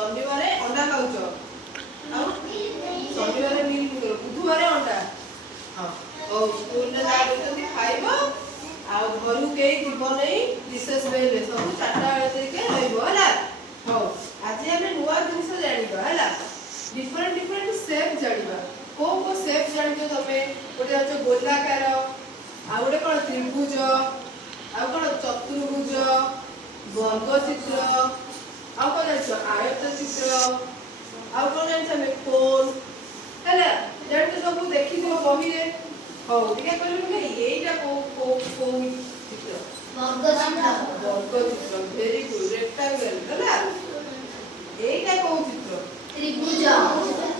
शनिवार अंडा खाऊच शनिवार मील बुधवार अंडा हाँ स्कूल में जाते खाइब आ घर कई जीव नहीं विशेष बेले सब 4टा बेले रहा हाँ आज आम नुआ जिन जाना डिफरेंट डिफरेंट शेप जाना को शेप जान तुम गोटे आज गोलाकार आ गोटे कौन त्रिभुज आ कौन चतुर्भुज वर्ग चित्र आ कौन जान आयत चित्र आ कौन जान कोन है जान सब देखी बही हाँ टे कहते यहीटा को चित्र वर्ग चित्र वेरी गुड रेक्टांगल है यहीटा को चित्र त्रिभुज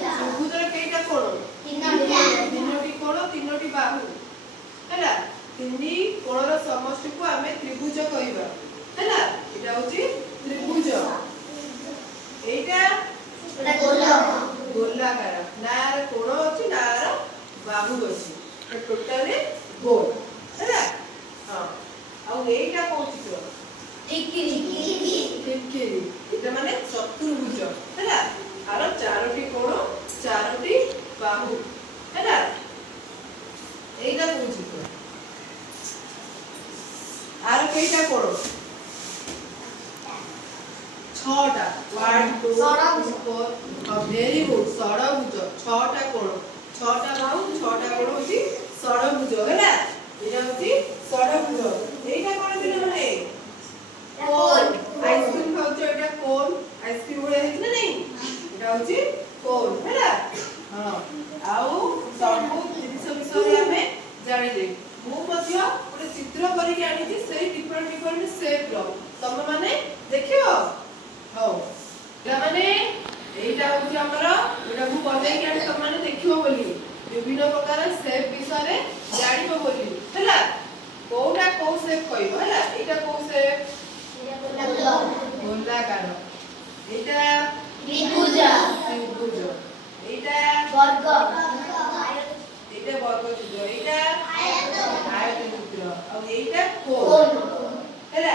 त्रिभुजर केटा कोण तीनोटी कोण तीनोटी बाहु हैला तीनी कोणर समष्टि को हमें त्रिभुज कहबा हैला एटा होची त्रिभुज एटा गोलाकार नार कोण अछि नार बाहु अछि टोटली गोल हैला हां आ एटा को चित्र टिकिरी एटा माने चतुर्भुज हैला आरो 4टी कोण 4टी बाहु हैला एटा को चित्र आरो केटा कोण 6टा 1 2 3 4 वेरी गुड षडभुज 6टा कोण 6टा बाहु 6टा कोण होची षडभुज हैला एटा होची षडभुज एटा कोण दिले माने कोन आइसक्रीम खाउछ एटा कोन आइसक्रीम भले है ना नहीं एटा होची कोन हैला हां आउ सब जिनिस विषय हमें जानिले मु मध्य गोटे चित्र करिके आनी छी सेही डिफरेंट डिफरेंट शेप रो तम माने देखियो हो एटा माने एटा होची हमर एटा मु कहले कि आनी तम माने देखियो बोली विभिन्न प्रकार शेप विषय रे जानिबो बोली हैला कोउटा को शेप कहबो हैला एटा को शेप गोलाकार एटा त्रिभुज त्रिभुज एटा वर्ग एटा वर्ग चित्र एटा आयत चित्र और एटा कोन हैला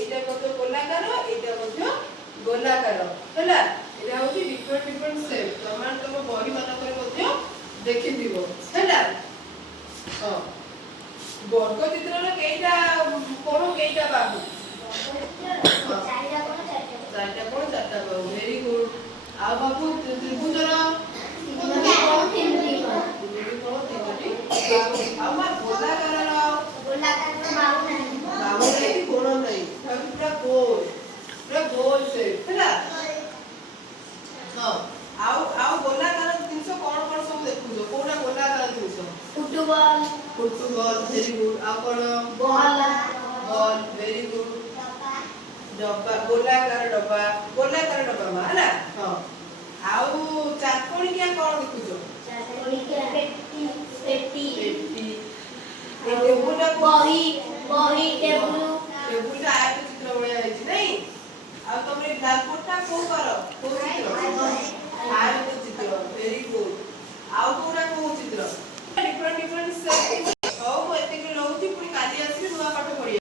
एटा मध्य गोलाकार एटा मध्य गोलाकार हैला एटा होची डिफरेंट डिफरेंट शेप तमान तम बही मानक रे मध्य देखि दिबो हैला हां वर्ग चित्र रे केटा कोन केटा बाहु 4टा कोन 4टा बाहु वेरी गुड आ बाबू त्रिभुज रो फुटबॉल वेरी गुड आ कोन बॉल वेरी गुड डब्बा गोलाकार डब्बा मा हला हां आउ चारकोणिया कोन देखुछो पेटी पेटी ए टेबुल बही टेबुल